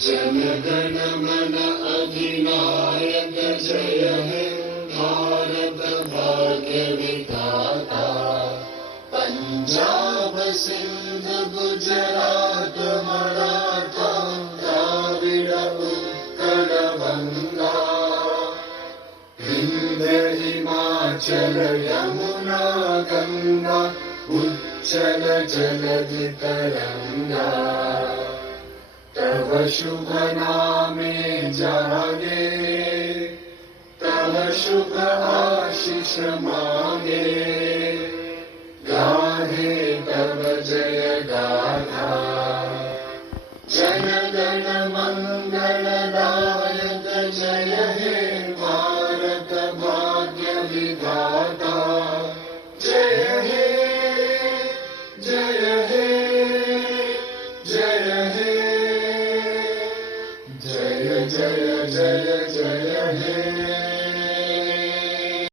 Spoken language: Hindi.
जन गण मन अधिनायक जय हे भारत भाग्य विधाता। पंजाब सिंध गुजरात मराठा द्राविड़ उत्कल बंगा। विंध्य हिमाचल यमुना गंगा उच्चल जलधि तरंगा। तव शुभ नामे जागे तव शुभ आशीष मांगे। गाहे तव जय गाथा जन गण मंगल दायक जय हे भारत भाग्य विधाता। जय हे जय हे जय हे जय जय जय जय हे।